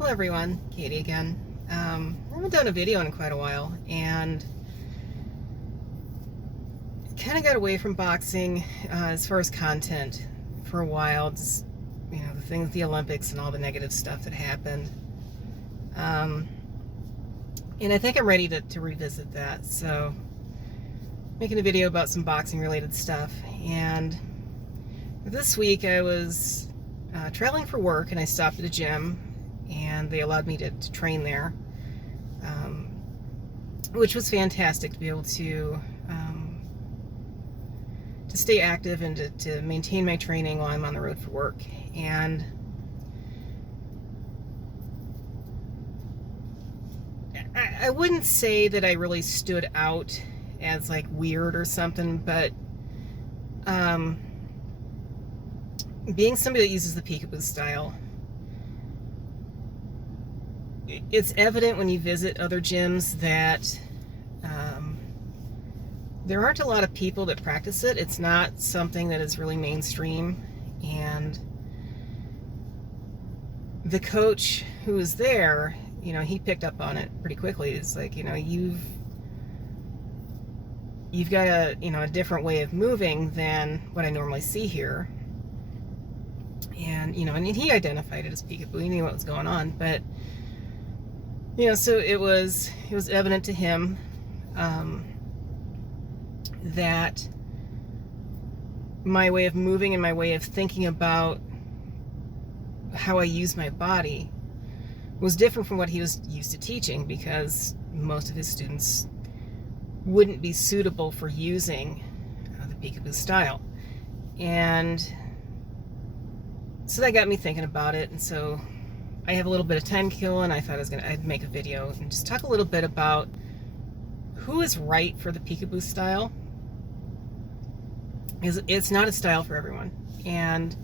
Hello everyone, Katie again. I haven't done a video in quite a while, and kind of got away from boxing as far as content for a while. Just, the thing with the Olympics and all the negative stuff that happened. And I think I'm ready to revisit that. So, making a video about some boxing related stuff. And this week I was traveling for work, and I stopped at a gym, and they allowed me to train there, which was fantastic to be able to stay active and to maintain my training while I'm on the road for work. And I wouldn't say that I really stood out as like weird or something, but being somebody that uses the Peekaboo style, it's evident when you visit other gyms that there aren't a lot of people that practice it. It's not something that is really mainstream, and the coach who was there, he picked up on it pretty quickly. It's like, you've got a different way of moving than what I normally see here. And, and he identified it as Peekaboo. He knew what was going on, but so it was evident to him that my way of moving and my way of thinking about how I use my body was different from what he was used to teaching, because most of his students wouldn't be suitable for using the Peekaboo style. And so that got me thinking about it, and so I have a little bit of time to kill, and I thought I'd make a video and just talk a little bit about who is right for the Peekaboo style. It's not a style for everyone, and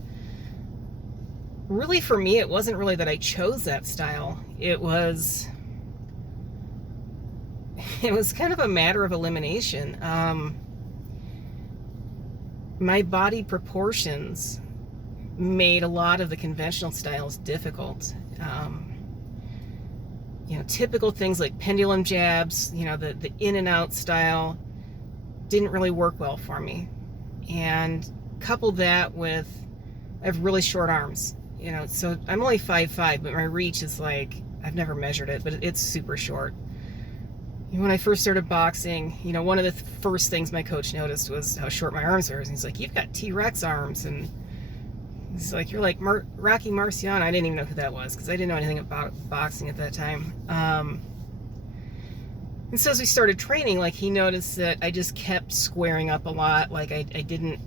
really for me, it wasn't really that I chose that style. It was kind of a matter of elimination. My body proportions made a lot of the conventional styles difficult. Typical things like pendulum jabs, the in and out style didn't really work well for me. And couple that with, I have really short arms, so I'm only 5'5", but my reach is like, I've never measured it, but it's super short. When I first started boxing, one of the first things my coach noticed was how short my arms were. And he's like, "You've got T-Rex arms." And he's like, "You're like Rocky Marciano." I didn't even know who that was, because I didn't know anything about boxing at that time. And so as we started training, like, he noticed that I just kept squaring up a lot. Like I didn't,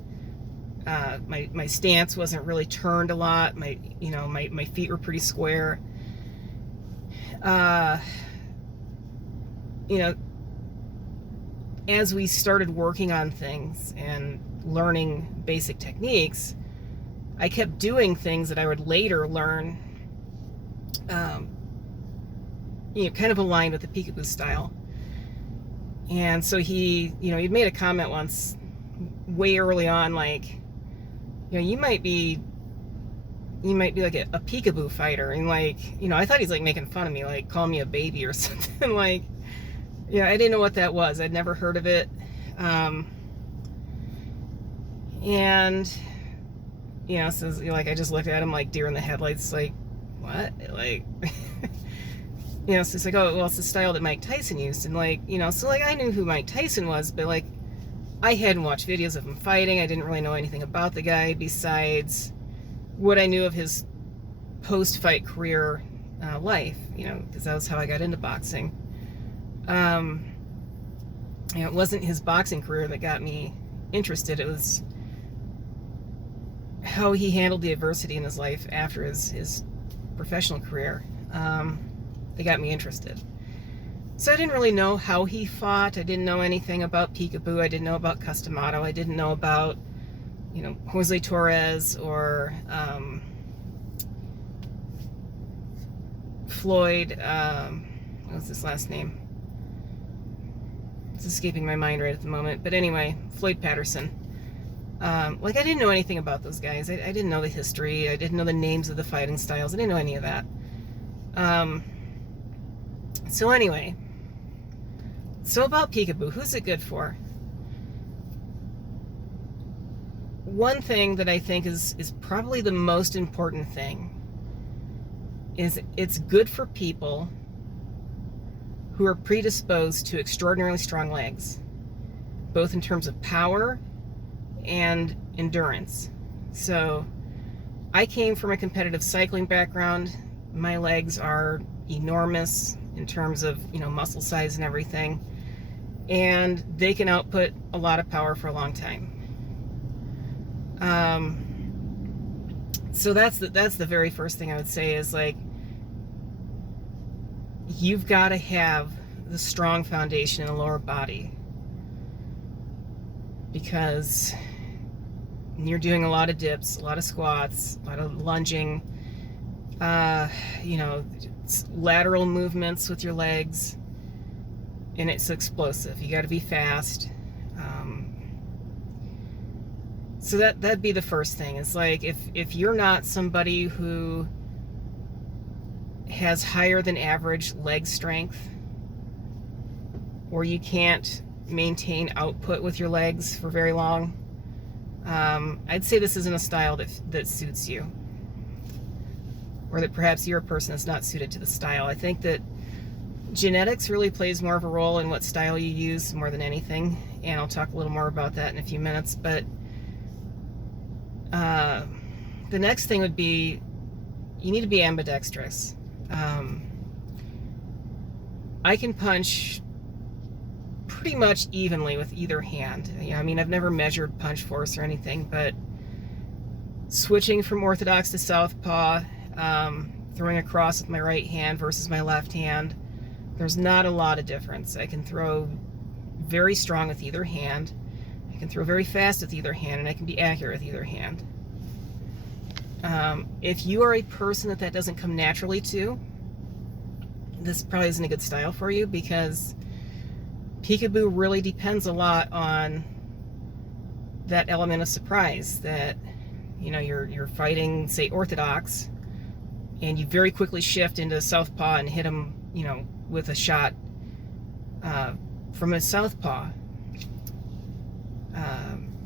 my stance wasn't really turned a lot. My feet were pretty square. As we started working on things and learning basic techniques, I kept doing things that I would later learn, kind of aligned with the Peekaboo style. And so he'd made a comment once, way early on, like, you might be like a Peekaboo fighter. And like, I thought he's like making fun of me, like calling me a baby or something. Like, I didn't know what that was. I'd never heard of it. So like, I just looked at him like deer in the headlights, like, what? Like, so it's like, oh, well, it's the style that Mike Tyson used. And like, so like, I knew who Mike Tyson was, but like, I hadn't watched videos of him fighting. I didn't really know anything about the guy besides what I knew of his post-fight career life, because that was how I got into boxing. It wasn't his boxing career that got me interested. It was how he handled the adversity in his life after his professional career that got me interested. So I didn't really know how he fought. I didn't know anything about Peekaboo. I didn't know about Customato. I didn't know about, Jose Torres or Floyd. What was his last name? It's escaping my mind right at the moment. But anyway, Floyd Patterson. Like, I didn't know anything about those guys. I didn't know the history. I didn't know the names of the fighting styles. I didn't know any of that. So anyway, so about Peekaboo, who's it good for? One thing that I think is probably the most important thing is it's good for people who are predisposed to extraordinarily strong legs, both in terms of power and endurance. So I came from a competitive cycling background. My legs are enormous in terms of, muscle size and everything, and they can output a lot of power for a long time. So that's the very first thing I would say is, like, you've got to have the strong foundation in the lower body, because you're doing a lot of dips, a lot of squats, a lot of lunging, lateral movements with your legs, and it's explosive. You got to be fast. So that'd be the first thing. It's like, if you're not somebody who has higher than average leg strength, or you can't maintain output with your legs for very long, I'd say this isn't a style that suits you, or that perhaps you're a person that's not suited to the style. I think that genetics really plays more of a role in what style you use more than anything, and I'll talk a little more about that in a few minutes. But the next thing would be, you need to be ambidextrous. I can punch pretty much evenly with either hand. I've never measured punch force or anything, but switching from orthodox to southpaw, throwing across with my right hand versus my left hand, there's not a lot of difference. I can throw very strong with either hand, I can throw very fast with either hand, and I can be accurate with either hand. If you are a person that doesn't come naturally to, this probably isn't a good style for you, because Peekaboo really depends a lot on that element of surprise, that you're fighting, say, orthodox, and you very quickly shift into southpaw and hit them, with a shot from a southpaw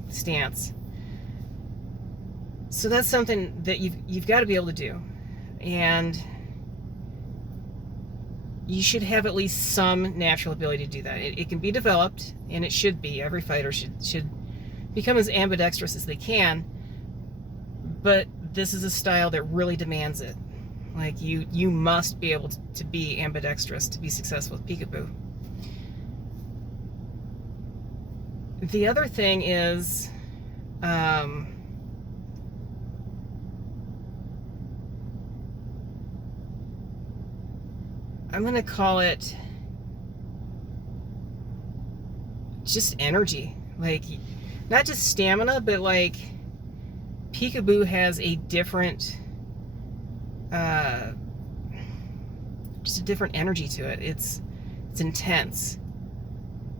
stance. So that's something that you've got to be able to do, and you should have at least some natural ability to do that. It can be developed, and it should be. Every fighter should become as ambidextrous as they can, but this is a style that really demands it. Like, you must be able to be ambidextrous to be successful with Peekaboo. The other thing is, I'm going to call it just energy. Like, not just stamina, but like, Peekaboo has a different, just a different energy to it. It's intense.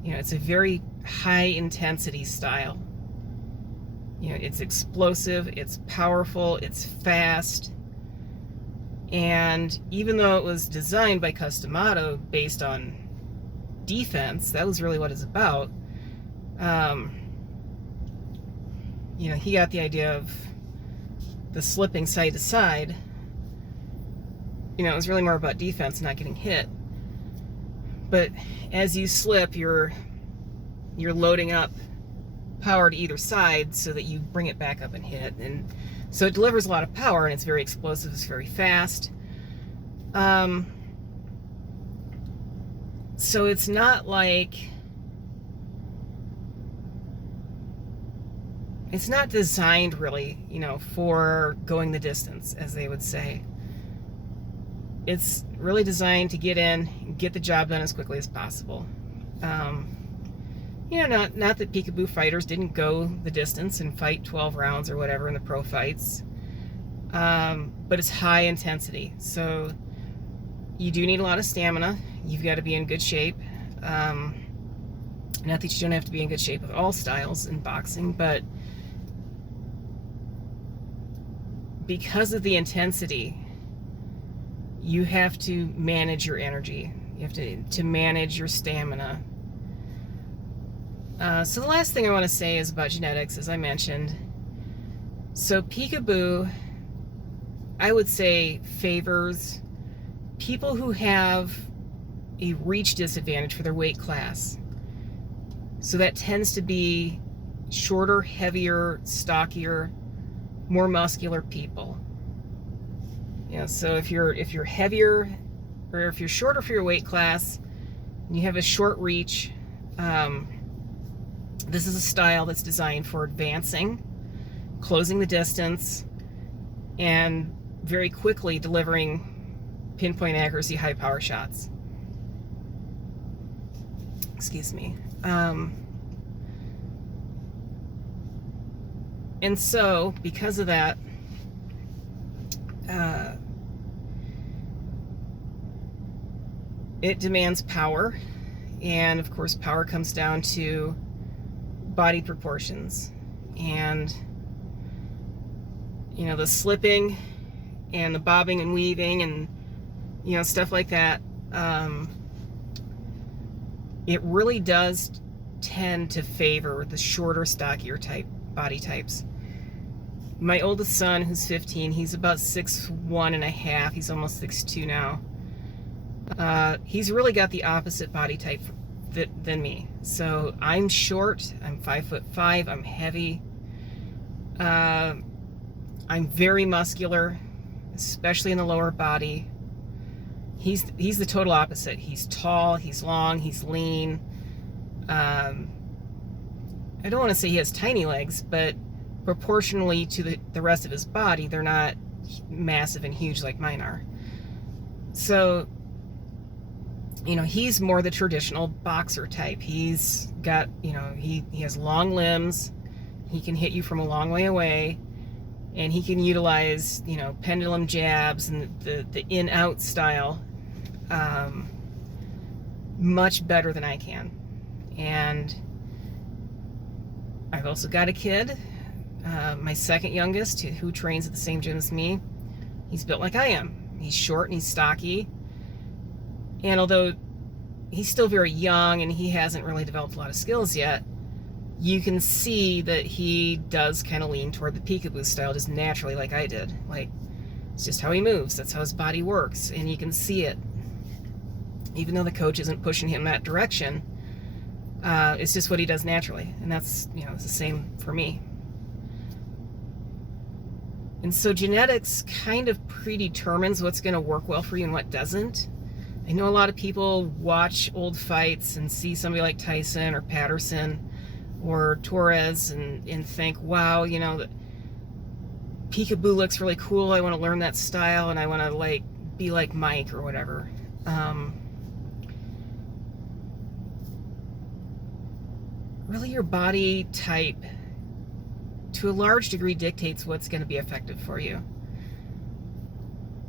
It's a very high intensity style. It's explosive, it's powerful, it's fast. And even though it was designed by Customato based on defense, that was really what it's about. He got the idea of the slipping side to side. It was really more about defense, not getting hit. But as you slip, you're loading up power to either side so that you bring it back up and hit. And so it delivers a lot of power, and it's very explosive, it's very fast. So it's not like, it's not designed really, for going the distance, as they would say. It's really designed to get in and get the job done as quickly as possible. Not that Peekaboo fighters didn't go the distance and fight 12 rounds or whatever in the pro fights, but it's high intensity. So you do need a lot of stamina. You've got to be in good shape. Not that you don't have to be in good shape with all styles in boxing, but because of the intensity, you have to manage your energy. You have to manage your stamina. So the last thing I want to say is about genetics, as I mentioned. So Peekaboo, I would say, favors people who have a reach disadvantage for their weight class. So that tends to be shorter, heavier, stockier, more muscular people. So if you're heavier, or if you're shorter for your weight class, and you have a short reach, this is a style that's designed for advancing, closing the distance, and very quickly delivering pinpoint accuracy, high power shots. Excuse me. And so, because of that, it demands power, and of course power comes down to body proportions, and the slipping and the bobbing and weaving and stuff like that. It really does tend to favor the shorter, stockier type body types. My oldest son, who's 15, he's about 6'1.5". He's almost 6'2" now. He's really got the opposite body type than me. So I'm short, I'm 5'5", I'm heavy, I'm very muscular, especially in the lower body. He's the total opposite. He's tall, he's long, he's lean. I don't want to say he has tiny legs, but proportionally to the rest of his body, they're not massive and huge like mine are. So, he's more the traditional boxer type. He's got, he has long limbs. He can hit you from a long way away, and he can utilize, pendulum jabs and the in-out style much better than I can. And I've also got a kid, my second youngest, who trains at the same gym as me. He's built like I am. He's short and he's stocky. And although he's still very young and he hasn't really developed a lot of skills yet, you can see that he does kind of lean toward the Peekaboo style just naturally, like I did. Like, it's just how he moves. That's how his body works. And you can see it. Even though the coach isn't pushing him that direction, it's just what he does naturally. And that's, it's the same for me. And so genetics kind of predetermines what's going to work well for you and what doesn't. I know a lot of people watch old fights and see somebody like Tyson or Patterson or Torres and think, wow, Peekaboo looks really cool. I want to learn that style, and I want to be like Mike or whatever. Really, your body type, to a large degree, dictates what's going to be effective for you.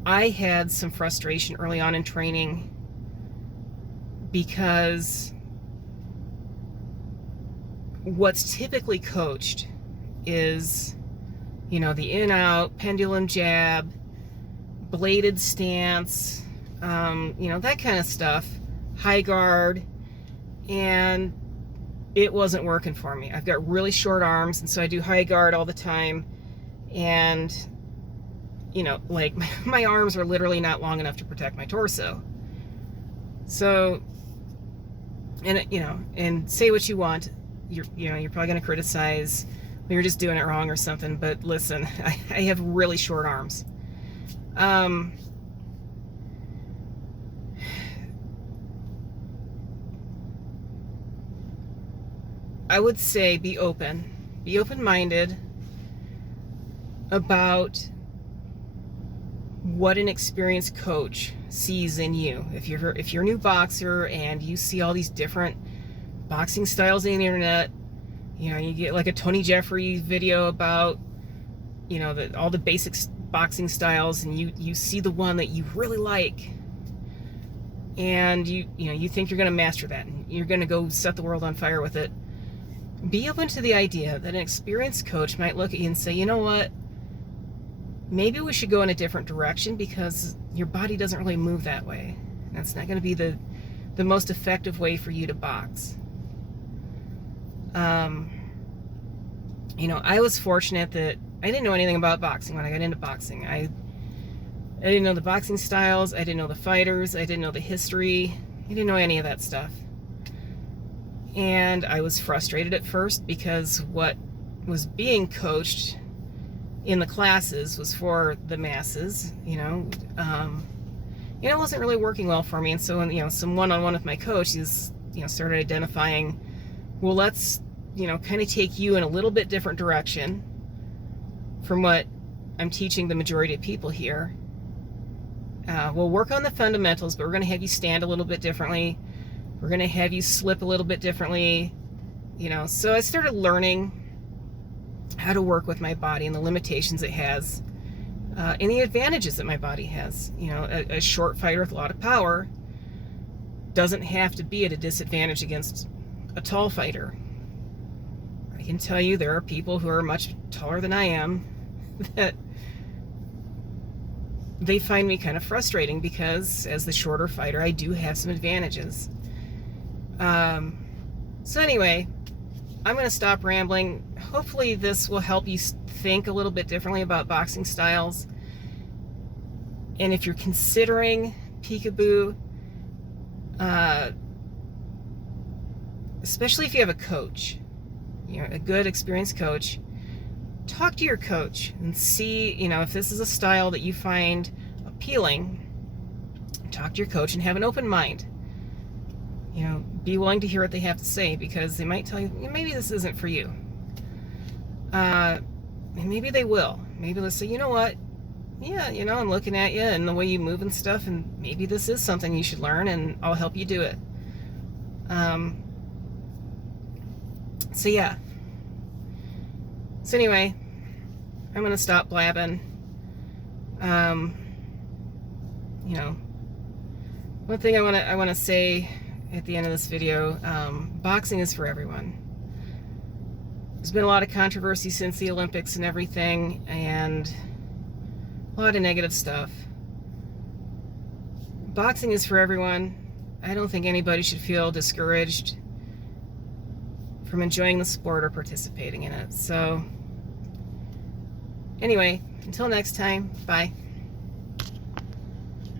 I had some frustration early on in training because what's typically coached is, the in-out, pendulum jab, bladed stance, that kind of stuff, high guard, and it wasn't working for me. I've got really short arms, and so I do high guard all the time, and my arms are literally not long enough to protect my torso. So, and say what you want, you're probably going to criticize, you're just doing it wrong or something, but listen, I have really short arms. I would say be open-minded about what an experienced coach sees in you. If you're a new boxer and you see all these different boxing styles on the internet, you get like a Tony Jeffrey video about all the basic boxing styles, and you see the one that you really like, and you think you're going to master that and you're going to go set the world on fire with it. Be open to the idea that an experienced coach might look at you and say, you know what, maybe we should go in a different direction, because your body doesn't really move that way. That's not going to be the most effective way for you to box. You know, I was fortunate that I didn't know anything about boxing when I got into boxing. I didn't know the boxing styles, I didn't know the fighters, I didn't know the history, I didn't know any of that stuff. And I was frustrated at first because what was being coached in the classes was for the masses, you know. It wasn't really working well for me. And so, you know, some one-on-one with my coach, he's, you know, started identifying, well, let's, you know, kind of take you in a little bit different direction from what I'm teaching the majority of people here. We'll work on the fundamentals, but we're going to have you stand a little bit differently. We're going to have you slip a little bit differently, you know. So I started learning how to work with my body and the limitations it has, and the advantages that my body has. You know, a short fighter with a lot of power doesn't have to be at a disadvantage against a tall fighter. I can tell you there are people who are much taller than I am that they find me kind of frustrating because as the shorter fighter, I do have some advantages. So anyway, I'm going to stop rambling. Hopefully this will help you think a little bit differently about boxing styles. And if you're considering Peekaboo, especially if you have a coach, you know, a good experienced coach, talk to your coach and see, you know, if this is a style that you find appealing. Talk to your coach and have an open mind. You know, be willing to hear what they have to say, because they might tell you, maybe this isn't for you. And maybe they will. Maybe they'll say, you know what? Yeah, you know, I'm looking at you and the way you move and stuff, and maybe this is something you should learn, and I'll help you do it. So yeah. So anyway, I'm going to stop blabbing. You know, one thing I want to say at the end of this video, boxing is for everyone. There's been a lot of controversy since the Olympics and everything, and a lot of negative stuff. Boxing is for everyone. I don't think anybody should feel discouraged from enjoying the sport or participating in it. So anyway, until next time, bye.